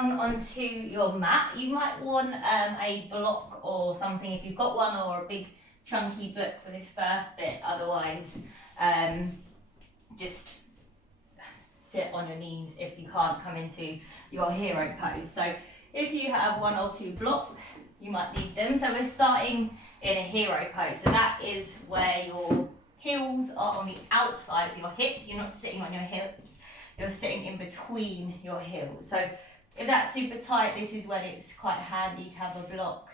down onto your mat. You might want a block or something if you've got one, or a big chunky book for this first bit. Otherwise, just sit on your knees if you can't come into your hero pose. So if you have one or two blocks, you might need them. So we're starting in a hero pose. So that is where your heels are on the outside of your hips. You're not sitting on your hips, you're sitting in between your heels. So if that's super tight, this is when it's quite handy to have a block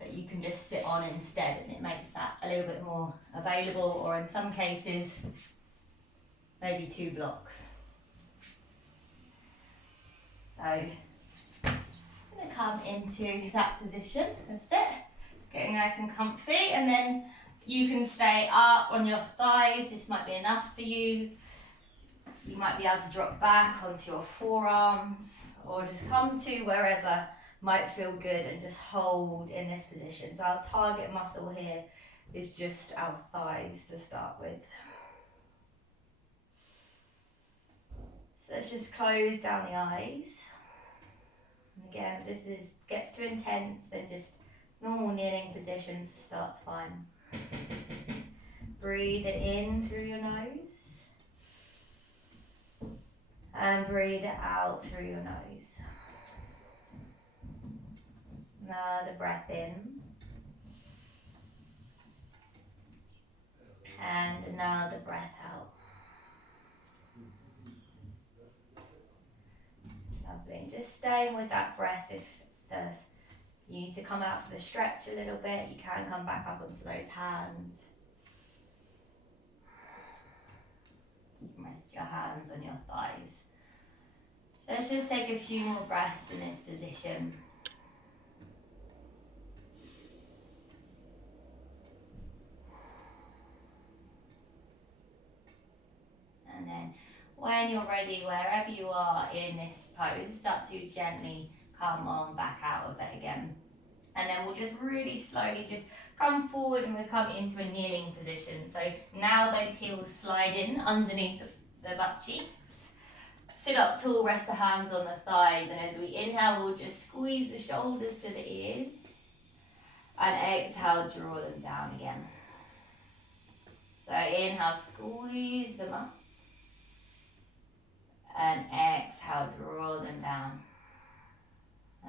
that you can just sit on instead, and it makes that a little bit more available, or in some cases, maybe 2 blocks. So I'm going to come into that position. That's it. Getting nice and comfy, and then you can stay up on your thighs. This might be enough for you. You might be able to drop back onto your forearms, or just come to wherever might feel good and just hold in this position. So our target muscle here is just our thighs to start with. So let's just close down the eyes. And again, if this gets too intense, then just normal kneeling position to start's fine. Breathe it in through your nose. And breathe it out through your nose. Another breath in. And another breath out. Lovely. And just staying with that breath. If you need to come out for the stretch a little bit, you can come back up onto those hands. You can rest your hands on your thighs. So let's just take a few more breaths in this position. And then when you're ready, wherever you are in this pose, start to gently come on back out of it again. And then we'll just really slowly just come forward, and we'll come into a kneeling position. So now those heels slide in underneath the butt cheeks. Sit up tall, rest the hands on the thighs, and as we inhale, we'll just squeeze the shoulders to the ears. And exhale, draw them down again. So inhale, squeeze them up. And exhale, draw them down.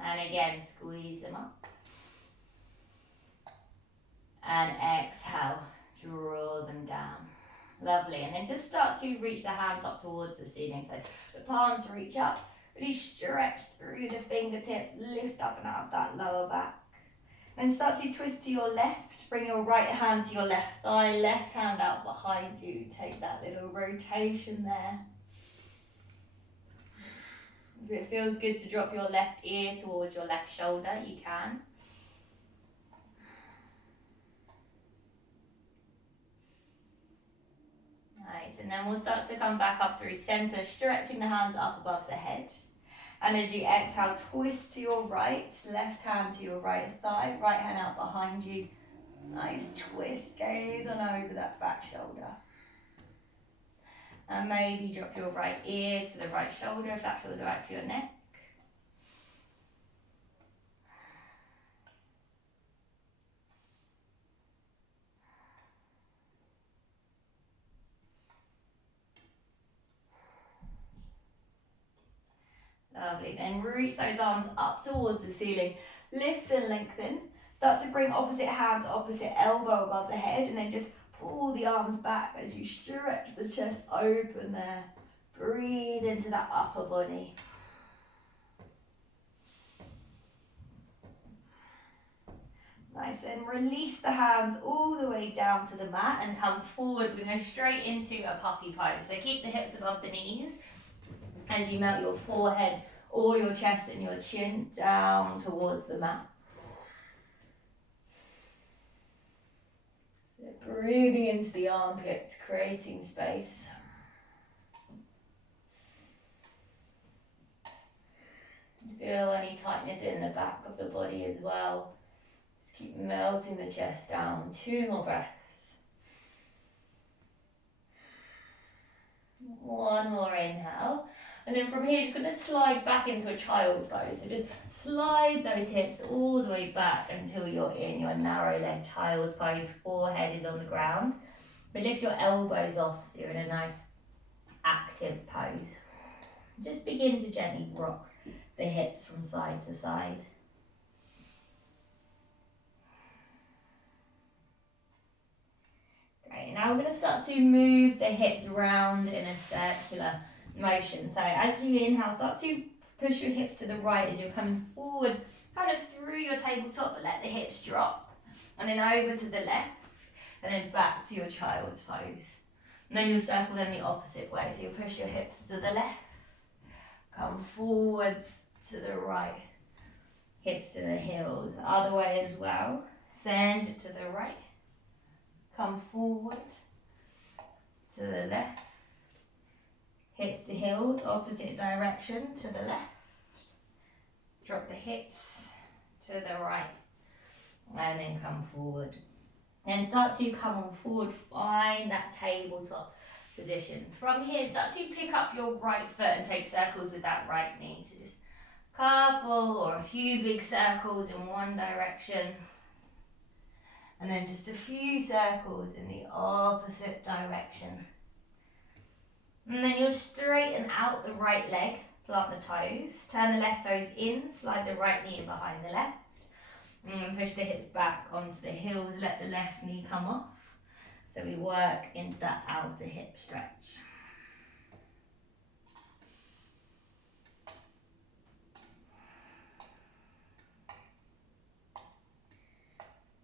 And again, squeeze them up. And exhale, draw them down. Lovely. And then just start to reach the hands up towards the ceiling. So the palms reach up, really stretch through the fingertips, lift up and out of that lower back. Then start to twist to your left, bring your right hand to your left thigh, left hand out behind you. Take that little rotation there. If it feels good to drop your left ear towards your left shoulder, you can. Nice, and then we'll start to come back up through center, stretching the hands up above the head. And as you exhale, twist to your right, left hand to your right thigh, right hand out behind you. Nice twist, gaze on over that back shoulder. And maybe drop your right ear to the right shoulder if that feels right for your neck. Lovely, then reach those arms up towards the ceiling. Lift and lengthen. Start to bring opposite hand to opposite elbow above the head, and then just pull the arms back as you stretch the chest open there. Breathe into that upper body. Nice, then release the hands all the way down to the mat and come forward. We go straight into a puppy pose. So keep the hips above the knees as you melt your forehead or your chest and your chin down towards the mat. So breathing into the armpits, creating space. Feel any tightness in the back of the body as well. Just keep melting the chest down. 2 more breaths. 1 more inhale. And then from here, just going to slide back into a child's pose. So just slide those hips all the way back until you're in your narrow leg child's pose. Forehead is on the ground. But lift your elbows off so you're in a nice active pose. Just begin to gently rock the hips from side to side. Great, now we're going to start to move the hips round in a circular motion. So as you inhale, start to push your hips to the right as you're coming forward, kind of through your tabletop, but let the hips drop. And then over to the left, and then back to your child's pose. And then you'll circle them the opposite way. So you'll push your hips to the left, come forwards to the right, hips to the heels. Other way as well. Send to the right, come forward to the left, hips to heels, opposite direction to the left. Drop the hips to the right, and then come forward. Then start to come on forward, find that tabletop position. From here, start to pick up your right foot and take circles with that right knee. So just a couple or a few big circles in one direction. And then just a few circles in the opposite direction. And then you'll straighten out the right leg, plant the toes, turn the left toes in, slide the right knee in behind the left. And push the hips back onto the heels, let the left knee come off. So we work into that outer hip stretch.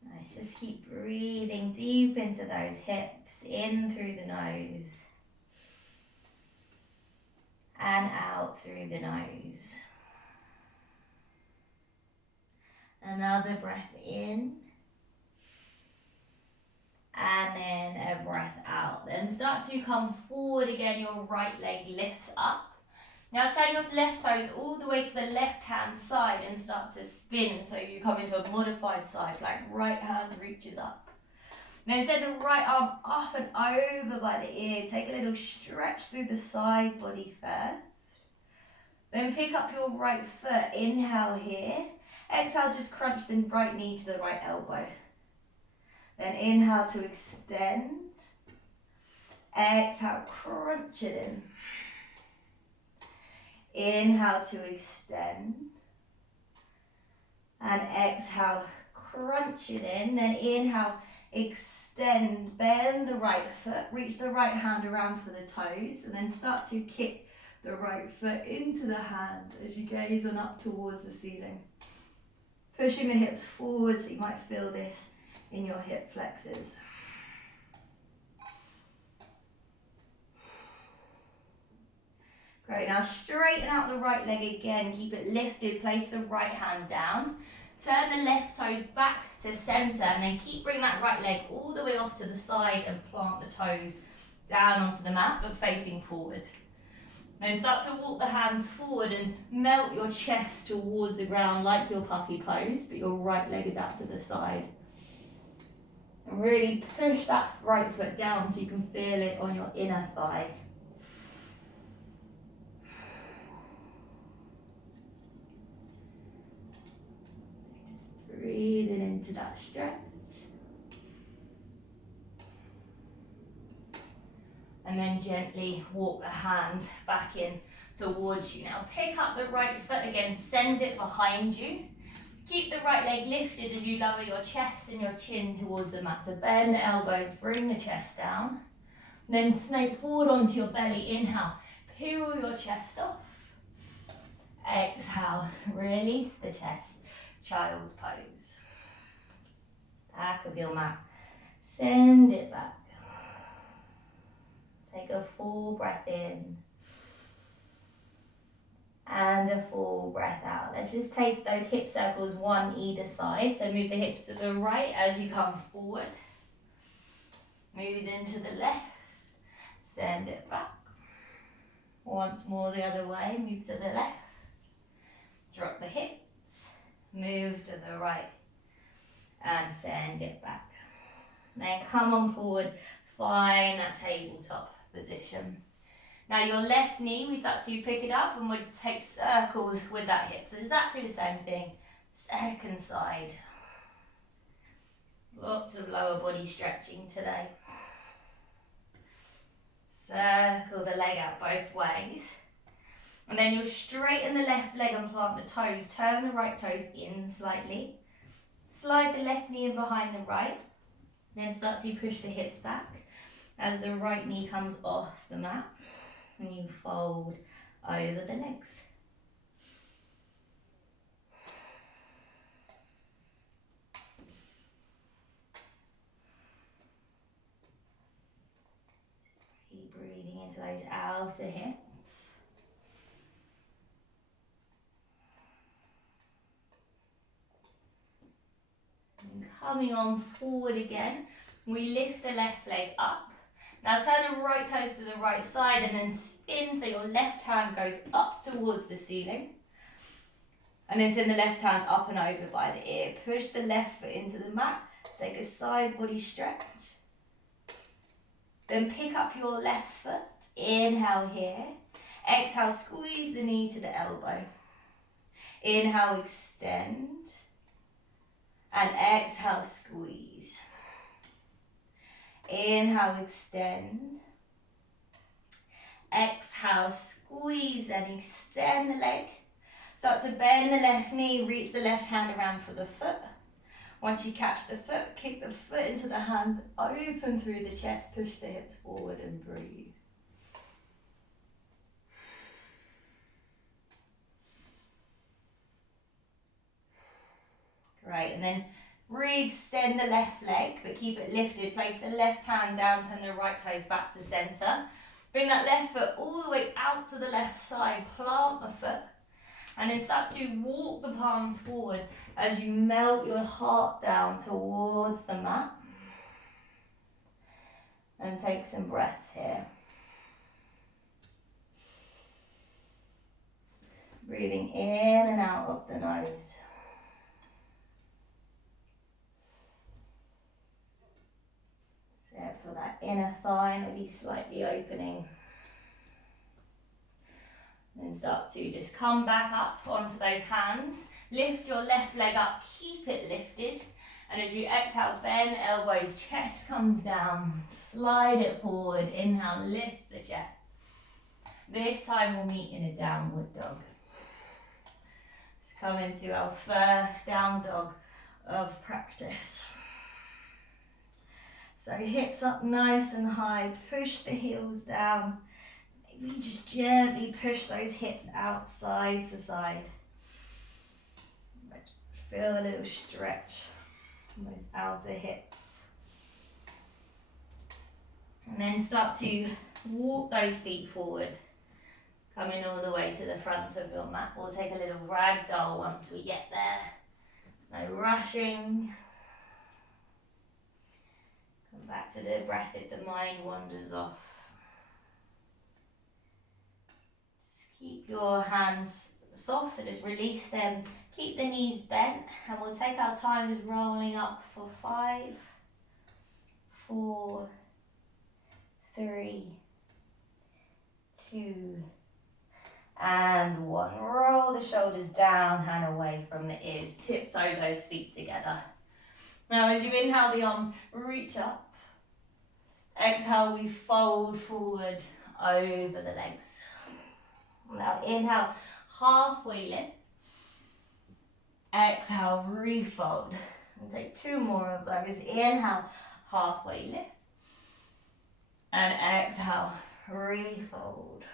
Nice, just keep breathing deep into those hips, in through the nose. And out through the nose. Another breath in. And then a breath out. Then start to come forward again, your right leg lifts up. Now turn your left toes all the way to the left hand side and start to spin. So you come into a modified side plank, right hand reaches up. Then send the right arm up and over by the ear. Take a little stretch through the side body first. Then pick up your right foot, inhale here. Exhale, just crunch the right knee to the right elbow. Then inhale to extend. Exhale, crunch it in. Inhale to extend. And exhale, crunch it in. Then inhale, extend, bend the right foot, reach the right hand around for the toes, and then start to kick the right foot into the hand as you gaze on up towards the ceiling. Pushing the hips forward so you might feel this in your hip flexors. Great, now straighten out the right leg again, keep it lifted, place the right hand down. Turn the left toes back to centre and then bring that right leg all the way off to the side and plant the toes down onto the mat but facing forward. Then start to walk the hands forward and melt your chest towards the ground like your puppy pose, but your right leg is out to the side. And really push that right foot down so you can feel it on your inner thigh. Breathing into that stretch. And then gently walk the hands back in towards you. Now pick up the right foot again, send it behind you. Keep the right leg lifted as you lower your chest and your chin towards the mat. So bend the elbows, bring the chest down. Then snake forward onto your belly. Inhale, peel your chest off. Exhale, release the chest. Child's pose. Back of your mat. Send it back. Take a full breath in. And a full breath out. Let's just take those hip circles one either side. So move the hips to the right as you come forward. Move then to the left. Send it back. Once more the other way. Move to the left. Drop the hips. Move to the right. And send it back. Then come on forward. Find that tabletop position. Now your left knee, we start to pick it up and we'll just take circles with that hip. So exactly the same thing. Second side. Lots of lower body stretching today. Circle the leg out both ways. And then you'll straighten the left leg and plant the toes. Turn the right toes in slightly. Slide the left knee in behind the right. Then start to push the hips back as the right knee comes off the mat. And you fold over the legs. Keep breathing into those outer hips. And coming on forward again, we lift the left leg up. Now turn the right toes to the right side and then spin so your left hand goes up towards the ceiling. And then send the left hand up and over by the ear. Push the left foot into the mat. Take a side body stretch. Then pick up your left foot. Inhale here. Exhale, squeeze the knee to the elbow. Inhale, extend. And exhale, squeeze. Inhale, extend. Exhale, squeeze and extend the leg. Start to bend the left knee, reach the left hand around for the foot. Once you catch the foot, kick the foot into the hand, open through the chest, push the hips forward and breathe. Great, and then re-extend the left leg, but keep it lifted. Place the left hand down, turn the right toes back to center. Bring that left foot all the way out to the left side, plant the foot. And then start to walk the palms forward as you melt your heart down towards the mat. And take some breaths here. Breathing in and out of the nose. So for that inner thigh, maybe slightly opening. Then start to just come back up onto those hands. Lift your left leg up, keep it lifted. And as you exhale, bend elbows, chest comes down. Slide it forward, inhale, lift the chest. This time we'll meet in a downward dog. Come into our first down dog of practice. So hips up nice and high, push the heels down. Maybe just gently push those hips out side to side. Feel a little stretch in those outer hips. And then start to walk those feet forward. Coming all the way to the front of your mat. We'll take a little ragdoll once we get there. No rushing. Come back to the breath if the mind wanders off. Keep your hands soft, so just release them. Keep the knees bent, and we'll take our time just rolling up for 5, 4, 3, 2, and 1. Roll the shoulders down, hand away from the ears. Tiptoe those feet together. Now as you inhale, the arms reach up. Exhale, we fold forward over the legs. Now inhale, halfway lift. Exhale, refold. And take 2 more of those. Inhale, halfway lift. And exhale, refold.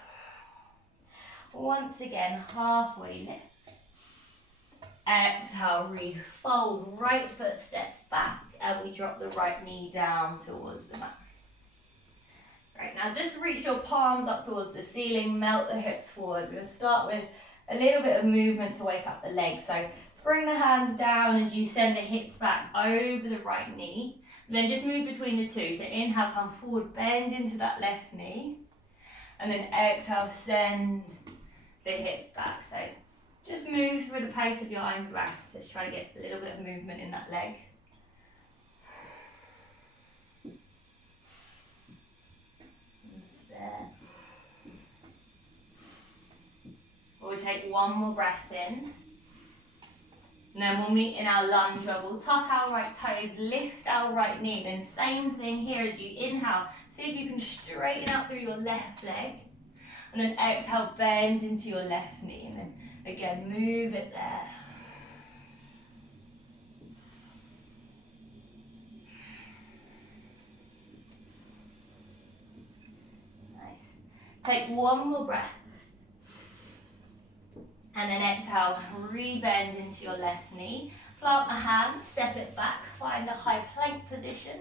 Once again, halfway lift. Exhale, refold. Right foot steps back and we drop the right knee down towards the mat. Right, now just reach your palms up towards the ceiling, melt the hips forward. We'll start with a little bit of movement to wake up the legs. So bring the hands down as you send the hips back over the right knee. And then just move between the two. So inhale, come forward, bend into that left knee. And then exhale, send the hips back. So just move through the pace of your own breath. Just try to get a little bit of movement in that leg. There. We'll take one more breath in. And then we'll meet in our lunge where we'll tuck our right toes, lift our right knee. Then same thing here as you inhale. See if you can straighten out through your left leg. And then exhale, bend into your left knee. And then again, move it there. Nice. Take one more breath. And then exhale, re-bend into your left knee. Plant the hand, step it back, find a high plank position.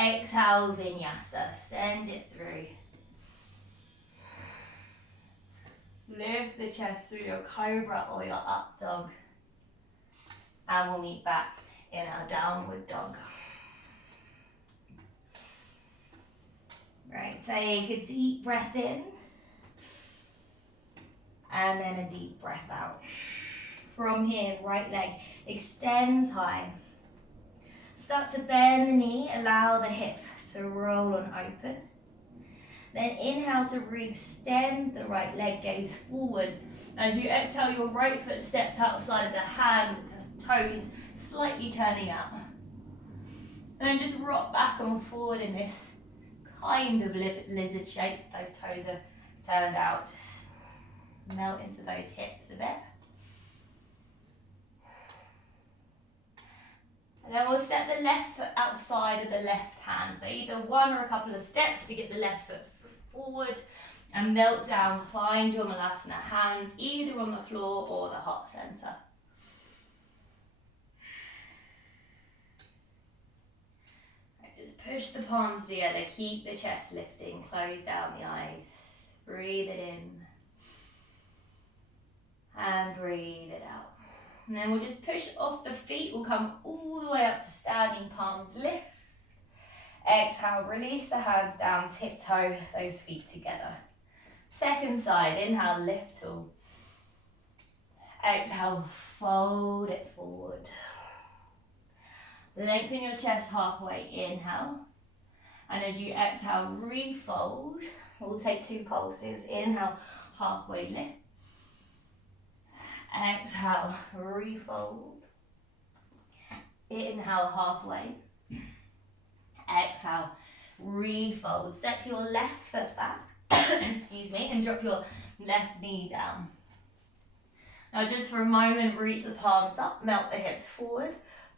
Exhale, vinyasa, send it through. Lift the chest through your cobra or your up dog. And we'll meet back in our downward dog. Right, take a deep breath in. And then a deep breath out. From here, right leg extends high. Start to bend the knee, allow the hip to roll on open. Then inhale to re-extend the right leg, gaze forward. As you exhale, your right foot steps outside of the hand with the toes slightly turning out. And then just rock back and forward in this kind of lizard shape. Those toes are turned out. Just melt into those hips a bit. And then we'll step the left foot outside of the left hand. So either one or a couple of steps to get the left foot forward and melt down. Find your Malasana hands either on the floor or the heart center. Right, just push the palms together. Keep the chest lifting. Close down the eyes. Breathe it in. And breathe it out. And then we'll just push off the feet. We'll come all the way up to standing, palms lift. Exhale, release the hands down, tiptoe those feet together. Second side, inhale, lift tall. Exhale, fold it forward. Lengthen your chest halfway, inhale. And as you exhale, refold. We'll take 2 pulses. Inhale, halfway lift. Exhale, refold. Inhale, halfway. Exhale, refold. Step your left foot back, excuse me, and drop your left knee down. Now just for a moment, reach the palms up, melt the hips forward.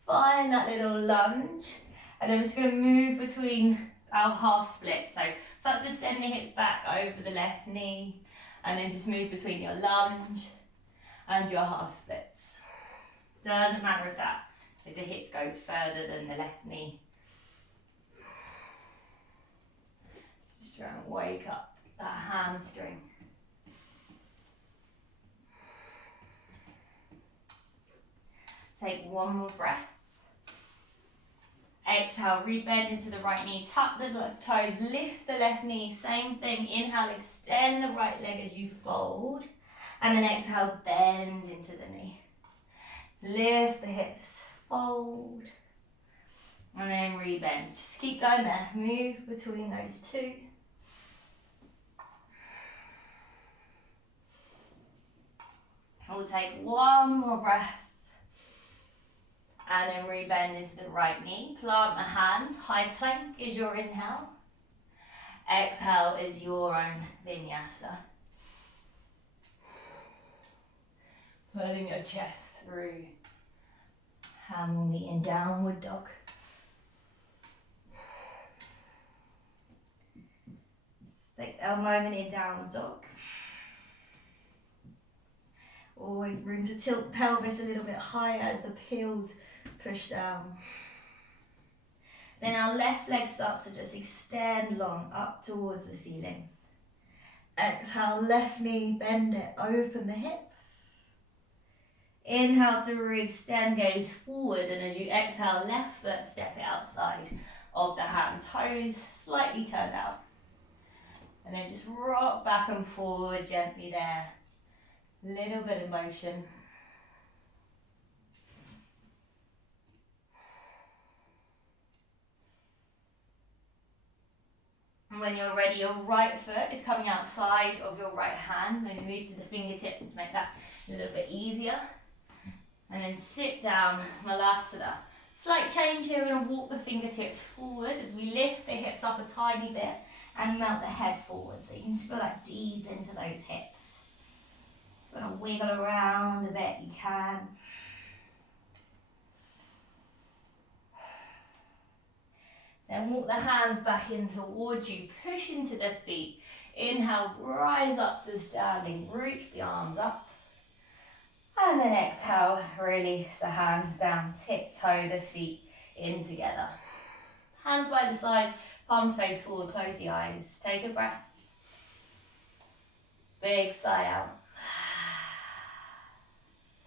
Find that little lunge. And then we're just going to move between our half split. So start to send the hips back over the left knee. And then just move between your lunge and your half splits. Doesn't matter if the hips go further than the left knee. Just try and wake up that hamstring. Take one more breath. Exhale, rebend into the right knee, tuck the left toes, lift the left knee, same thing. Inhale, extend the right leg as you fold. And then exhale, bend into the knee. Lift the hips, fold. And then rebend. Just keep going there. Move between those two. We'll take one more breath. And then rebend into the right knee. Plant the hands. High plank is your inhale. Exhale is your own vinyasa. Pulling your chest through. And we'll meet in downward dog. Take a moment in downward dog. Always room to tilt the pelvis a little bit higher as the heels push down. Then our left leg starts to just extend long up towards the ceiling. Exhale, left knee, bend it, open the hip. Inhale to re-extend, gaze forward, and as you exhale, left foot, step it outside of the hand, toes slightly turned out. And then just rock back and forward gently there. Little bit of motion. And when you're ready, your right foot is coming outside of your right hand. Then move to the fingertips to make that a little bit easier. And then sit down, Malasana. Slight change here, we're going to walk the fingertips forward as we lift the hips up a tiny bit and melt the head forward. So you can feel that deep into those hips. If you want to wiggle around a bit, you can. Then walk the hands back in towards you, push into the feet. Inhale, rise up to standing, reach the arms up. And then exhale, release the hands down, tiptoe the feet in together. Hands by the sides, palms face forward, close the eyes. Take a breath. Big sigh out.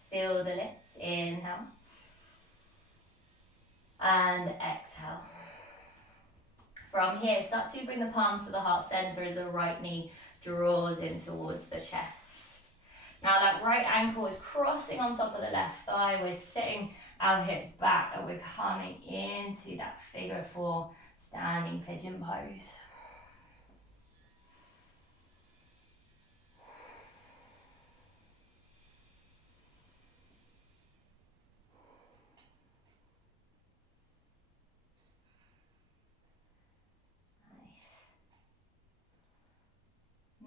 Seal the lips, inhale. And exhale. From here, start to bring the palms to the heart center as the right knee draws in towards the chest. Now that right ankle is crossing on top of the left thigh. We're sitting our hips back and we're coming into that figure four standing pigeon pose.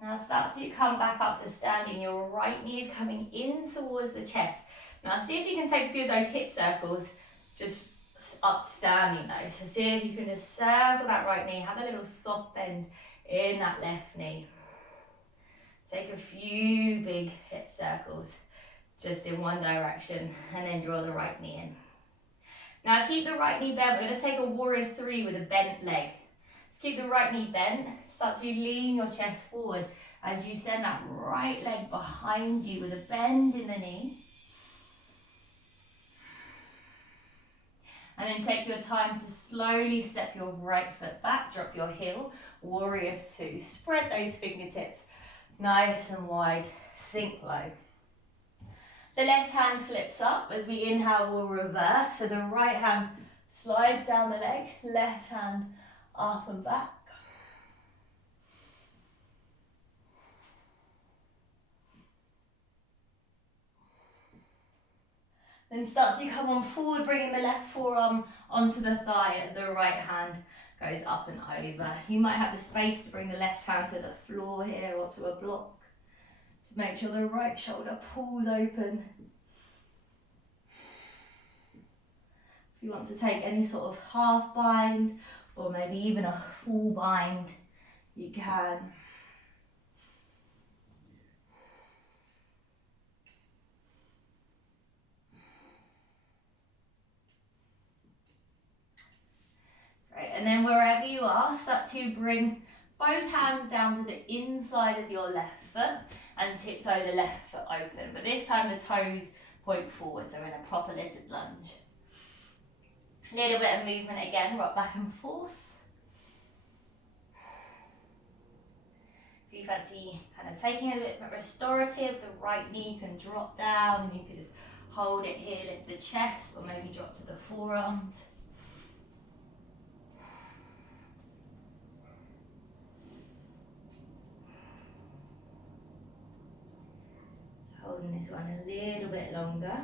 Now start to come back up to standing. Your right knee is coming in towards the chest. Now see if you can take a few of those hip circles, just up standing though. So see if you can just circle that right knee, have a little soft bend in that left knee. Take a few big hip circles just in one direction and then draw the right knee in. Now keep the right knee bent. We're going to take a warrior three with a bent leg. Keep the right knee bent, start to lean your chest forward as you send that right leg behind you with a bend in the knee. And then take your time to slowly step your right foot back, drop your heel, warrior two. Spread those fingertips nice and wide, sink low. The left hand flips up. As we inhale, we'll reverse. So the right hand slides down the leg, left hand up and back. Then start to come on forward, bringing the left forearm onto the thigh as the right hand goes up and over. You might have the space to bring the left hand to the floor here or to a block to make sure the right shoulder pulls open. If you want to take any sort of half bind or maybe even a full bind, you can. Great, and then wherever you are, start to bring both hands down to the inside of your left foot and tiptoe the left foot open. But this time the toes point forward, so in a proper lizard lunge. Little bit of movement again, rock back and forth. If you fancy kind of taking a bit restorative, the right knee can drop down and you can just hold it here, lift the chest, or maybe drop to the forearms. Holding this one a little bit longer.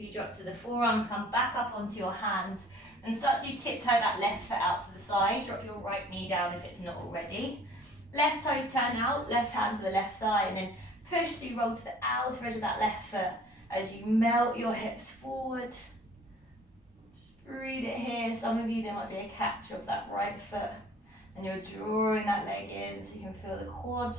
If you drop to the forearms, come back up onto your hands and start to tiptoe that left foot out to the side. Drop your right knee down if it's not already. Left toes turn out, left hand to the left thigh, and then push so you roll to the outer edge of that left foot as you melt your hips forward. Just breathe it here. Some of you, there might be a catch of that right foot and you're drawing that leg in so you can feel the quad.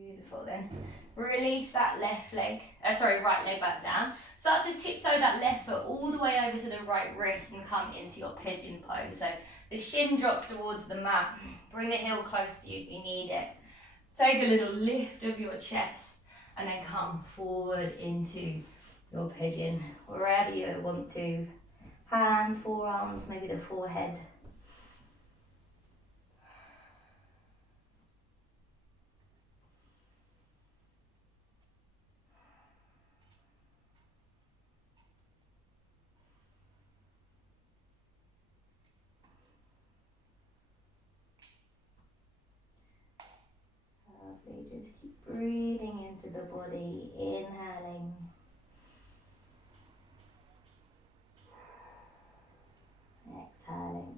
Beautiful. Then release that right leg back down. Start to tiptoe that left foot all the way over to the right wrist and come into your pigeon pose. So the shin drops towards the mat. Bring the heel close to you if you need it. Take a little lift of your chest and then come forward into your pigeon, wherever you want to. Hands, forearms, maybe the forehead. Lovely, just keep breathing into the body, inhaling. Exhaling.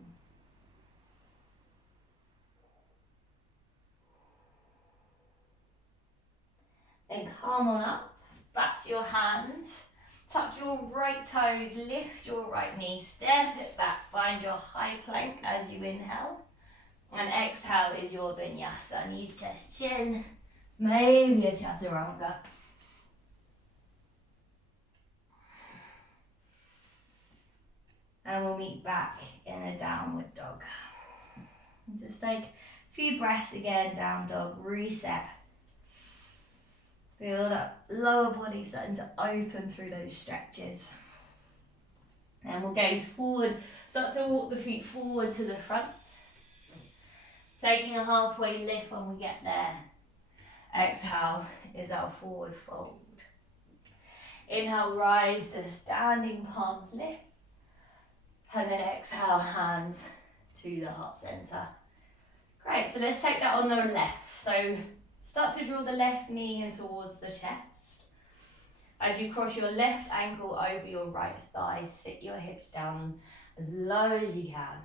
Then come on up, back to your hands. Tuck your right toes, lift your right knee, step it back, find your high plank as you inhale. And exhale is your vinyasa. Knees, chest, chin, maybe a chaturanga. And we'll meet back in a downward dog. Just take a few breaths again, down dog, reset. Feel that lower body starting to open through those stretches. And we'll gaze forward, start to walk the feet forward to the front. Taking a halfway lift when we get there. Exhale is our forward fold. Inhale, rise the standing palms lift. And then exhale, hands to the heart center. Great, so let's take that on the left. So start to draw the left knee in towards the chest. As you cross your left ankle over your right thigh, sit your hips down as low as you can.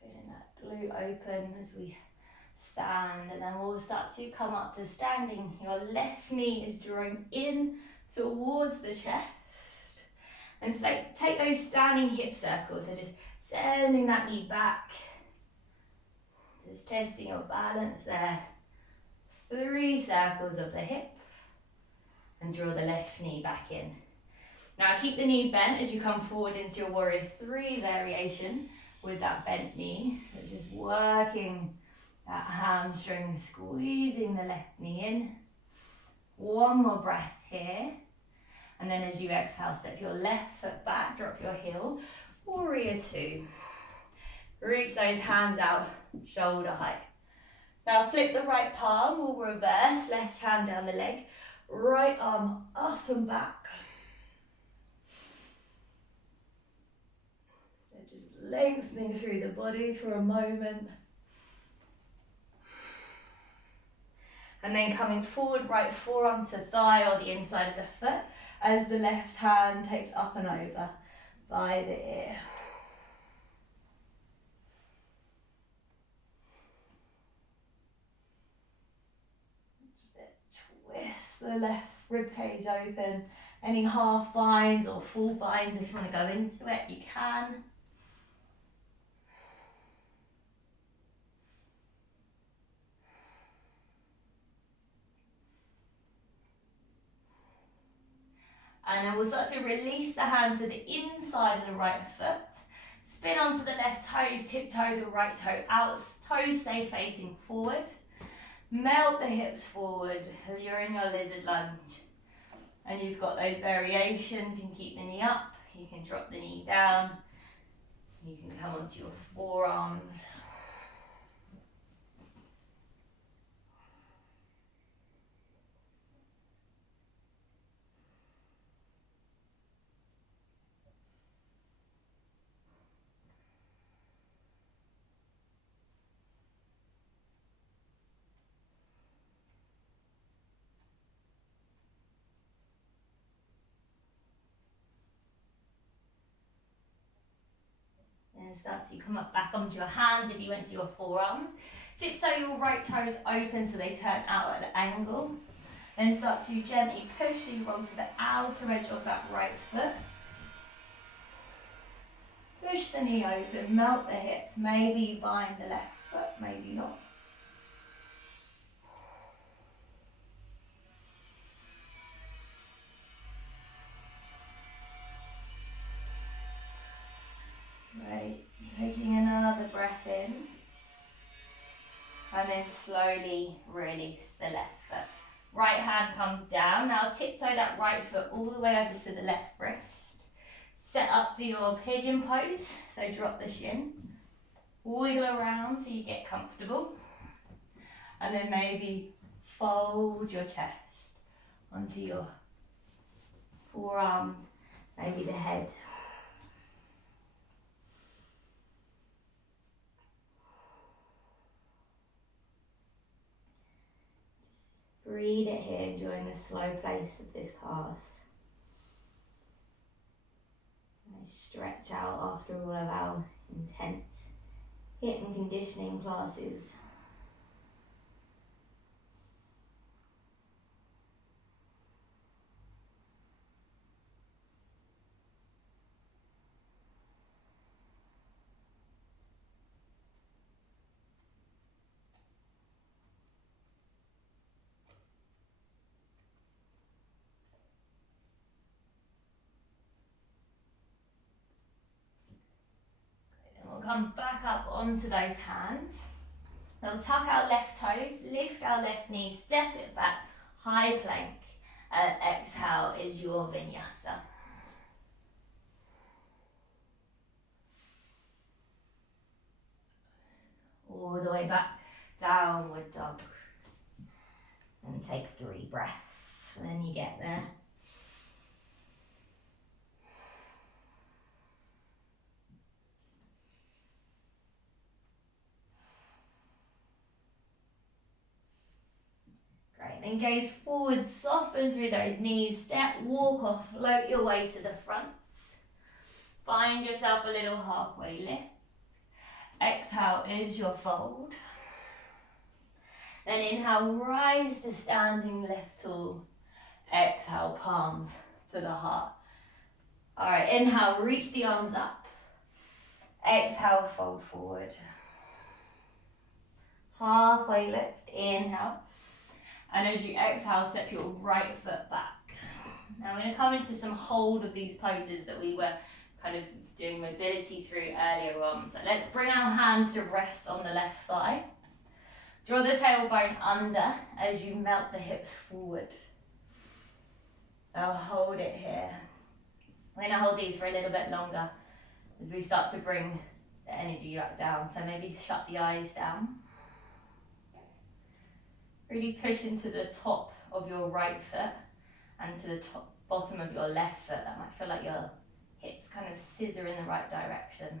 Feeling that glute open as we stand, and then we'll start to come up to standing. Your left knee is drawing in towards the chest. And so take those standing hip circles, so just sending that knee back. Just testing your balance there. 3 circles of the hip. And draw the left knee back in. Now keep the knee bent as you come forward into your warrior 3 variation with that bent knee. So just working that hamstring, squeezing the left knee in. One more breath here. And then as you exhale, step your left foot back, drop your heel. Warrior 2. Reach those hands out, shoulder height. Now flip the right palm, we'll reverse, left hand down the leg. Right arm up and back. So just lengthening through the body for a moment. And then coming forward, right forearm to thigh or the inside of the foot as the left hand takes up and over by the ear. Just twist the left ribcage open. Any half binds or full binds, if you want to go into it, you can. And then we'll start to release the hands to the inside of the right foot. Spin onto the left toes, tiptoe the right toe out, toes stay facing forward. Melt the hips forward as you're in your lizard lunge. And you've got those variations. You can keep the knee up, you can drop the knee down, you can come onto your forearms. And start to come up back onto your hands if you went to your forearms. Tiptoe your right toes open so they turn out at an angle. Then start to gently push so you roll to the outer edge of that right foot. Push the knee open, melt the hips, maybe bind the left foot, maybe not. And then slowly release the left foot. Right hand comes down. Now tiptoe that right foot all the way over to the left wrist. Set up for your pigeon pose. So drop the shin. Wiggle around so you get comfortable. And then maybe fold your chest onto your forearms, maybe the head. Breathe it here, enjoying the slow pace of this class. I stretch out after all of our intense HIIT and conditioning classes. Then we'll come back up onto those hands. We'll tuck our left toes, lift our left knee, step it back, high plank. Exhale is your vinyasa. All the way back, downward dog. And take 3 breaths when you get there. Great, then gaze forward, soften through those knees, step, walk or float your way to the front. Find yourself a little halfway lift. Exhale is your fold. Then inhale, rise to standing left tall. Exhale, palms to the heart. All right, inhale, reach the arms up. Exhale, fold forward. Halfway lift, inhale. And as you exhale, step your right foot back. Now we're going to come into some hold of these poses that we were kind of doing mobility through earlier on. So let's bring our hands to rest on the left thigh. Draw the tailbone under as you melt the hips forward. Now hold it here. We're going to hold these for a little bit longer as we start to bring the energy back down. So maybe shut the eyes down. Really push into the top of your right foot and to the bottom of your left foot. That might feel like your hips kind of scissor in the right direction.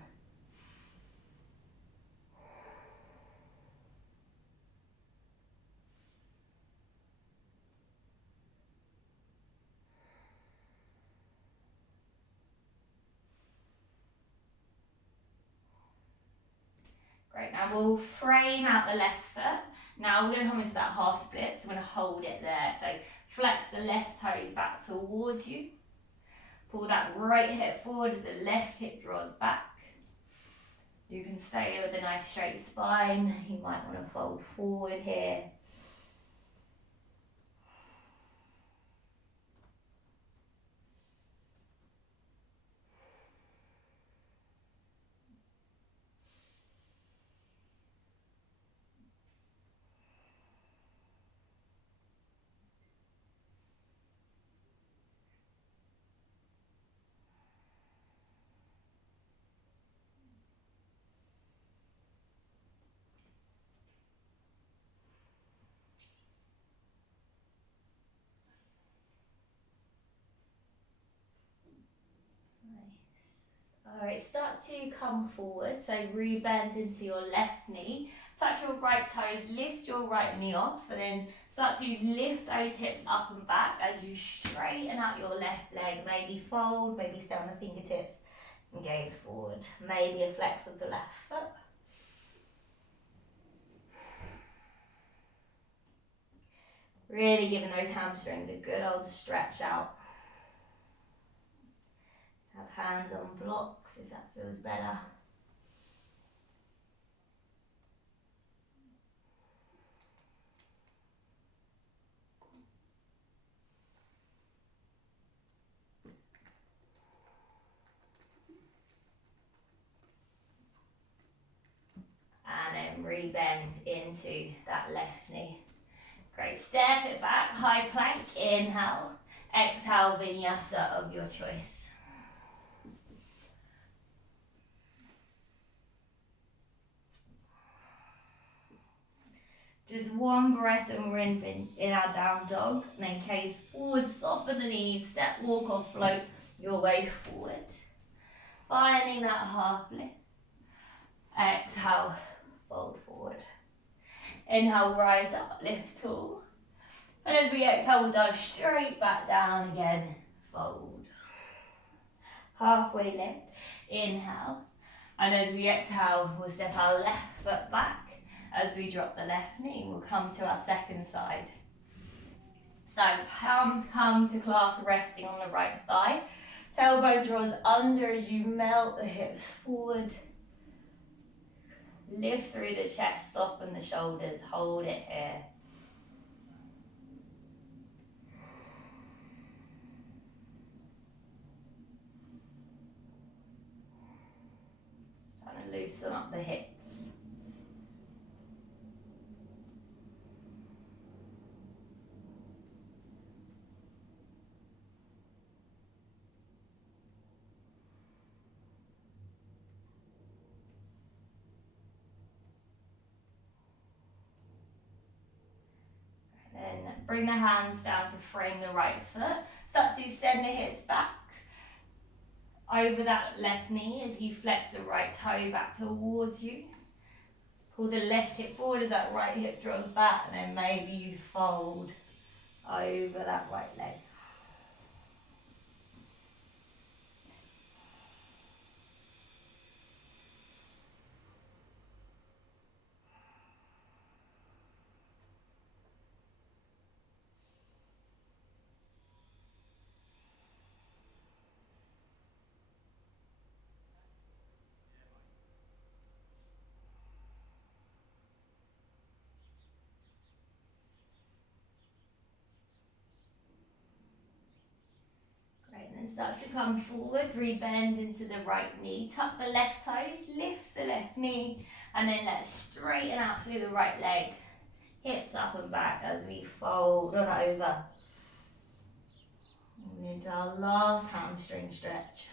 Great, now we'll frame out the left foot. Now we're going to come into that half split, so we're going to hold it there. So flex the left toes back towards you. Pull that right hip forward as the left hip draws back. You can stay with a nice straight spine. You might want to fold forward here. Alright, start to come forward, so re-bend into your left knee, tuck your right toes, lift your right knee off, and then start to lift those hips up and back as you straighten out your left leg, maybe fold, maybe stay on the fingertips and gaze forward, maybe a flex of the left foot. Really giving those hamstrings a good old stretch out. Have hands on blocks if that feels better. And then re-bend into that left knee. Great, step it back, high plank, inhale, exhale, vinyasa of your choice. Just one breath and we're in our down dog, and then gaze forward, soften the knees, step, walk or float your way forward. Finding that half lift. Exhale, fold forward. Inhale, rise up, lift tall. And as we exhale, we'll dive straight back down again, fold. Halfway lift, inhale. And as we exhale, we'll step our left foot back. As we drop the left knee, we'll come to our second side. So palms come to clasp, resting on the right thigh. Tailbone draws under as you melt the hips forward. Lift through the chest, soften the shoulders, hold it here. Trying to loosen up the hips. Then bring the hands down to frame the right foot. Start to send the hips back over that left knee as you flex the right toe back towards you. Pull the left hip forward as that right hip draws back, and then maybe you fold over that right leg. And start to come forward, re-bend into the right knee, tuck the left toes, lift the left knee, and then let's straighten out through the right leg. Hips up and back as we fold on over. And into our last hamstring stretch.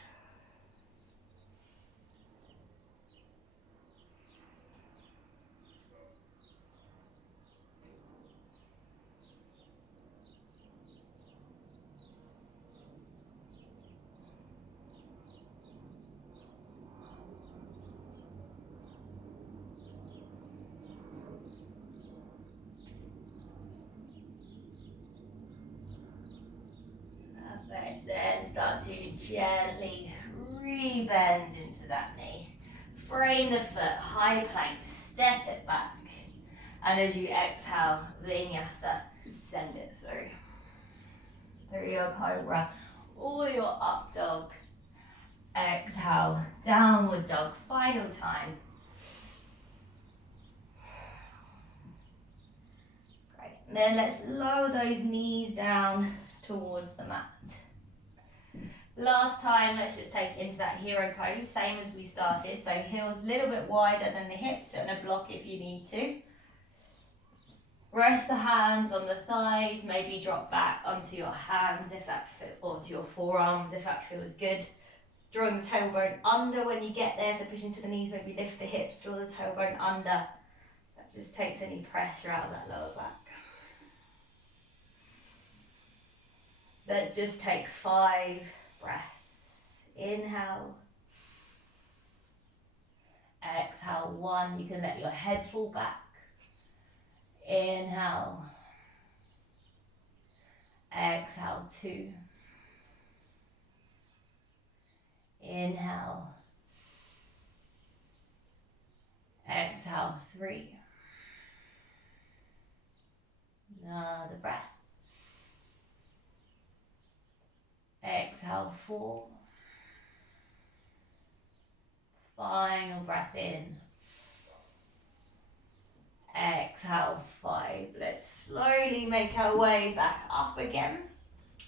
Perfect, then start to gently re-bend into that knee. Frame the foot, high plank, step it back. And as you exhale, vinyasa, send it through. Through your cobra or your up dog. Exhale, downward dog, final time. Great, and then let's lower those knees down towards the mat. Last time, let's just take it into that hero pose, same as we started. So heels a little bit wider than the hips, and a block if you need to. Rest the hands on the thighs, maybe drop back onto your hands if that or to your forearms if that feels good. Drawing the tailbone under when you get there, so push into the knees, maybe lift the hips, draw the tailbone under. That just takes any pressure out of that lower back. Let's just take 5 breaths. Inhale. Exhale, 1. You can let your head fall back. Inhale. Exhale, 2. Inhale. Exhale, 3. Another breath. Exhale, 4. Final breath in. Exhale, 5. Let's slowly make our way back up again.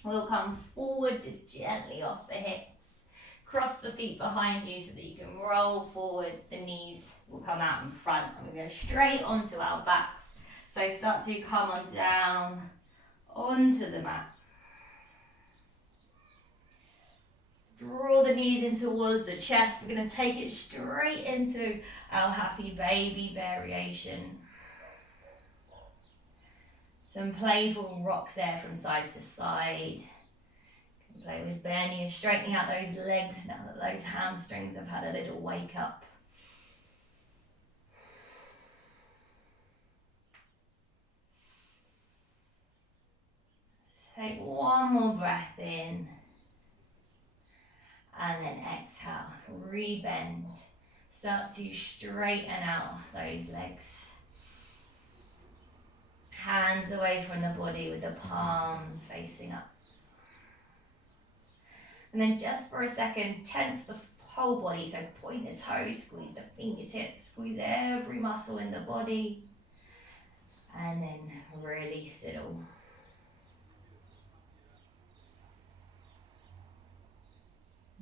We'll come forward just gently off the hips. cross the feet behind you so that you can roll forward. The knees will come out in front and we go straight onto our backs. So start to come on down onto the mat. Draw the knees in towards the chest. We're going to take it straight into our happy baby variation. Some playful rocks there from side to side. You can play with Benny and straightening out those legs now that those hamstrings have had a little wake up. Take one more breath in. And then exhale, rebend. Start to straighten out those legs. Hands away from the body with the palms facing up. And then just for a second, tense the whole body. So point the toes, squeeze the fingertips, squeeze every muscle in the body. And then release it all.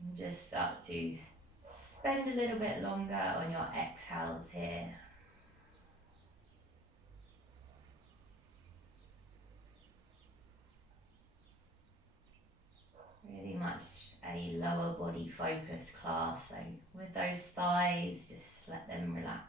And just start to spend a little bit longer on your exhales here. Really much a lower body focus class, so with those thighs, just let them relax.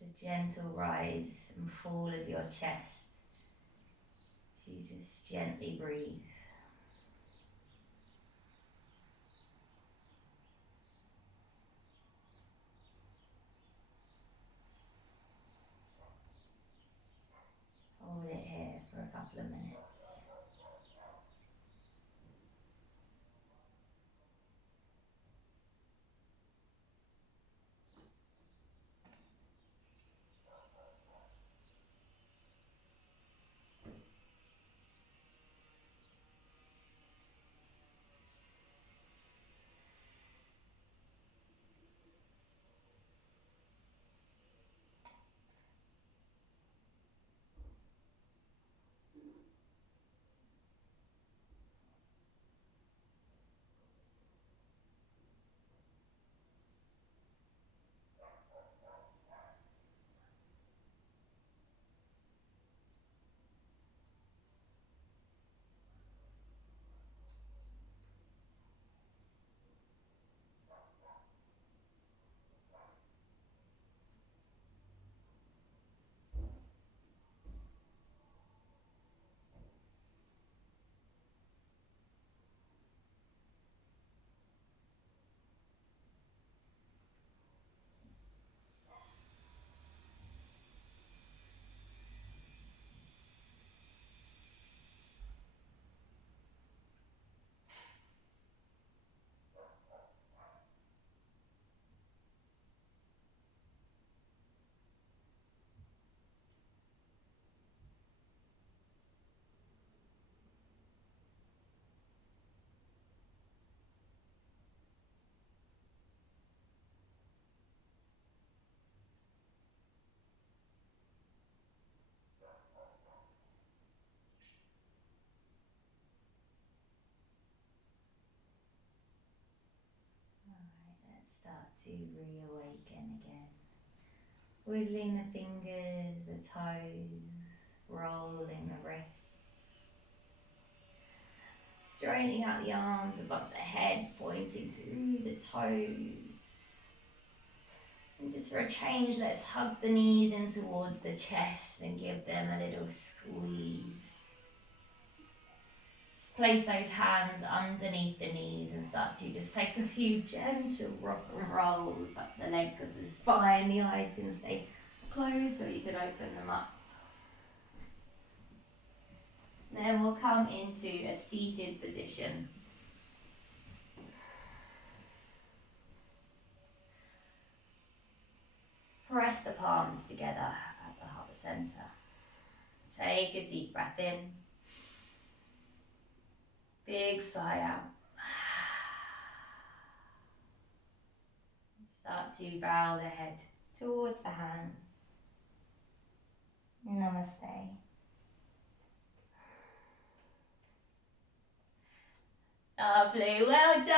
The gentle rise and fall of your chest. You just gently breathe. Hold it here for a couple of minutes. Let's start to reawaken again. Wiggling the fingers, the toes, rolling the wrists. Straightening out the arms above the head, pointing through the toes. And just for a change, let's hug the knees in towards the chest and give them a little squeeze. Just place those hands underneath the knees and start to just take a few gentle rock and rolls up the length of the spine. The eyes can stay closed so you can open them up. Then we'll come into a seated position. Press the palms together at the heart center. Take a deep breath in. Big sigh out. Start to bow the head towards the hands. Namaste. Lovely, well done.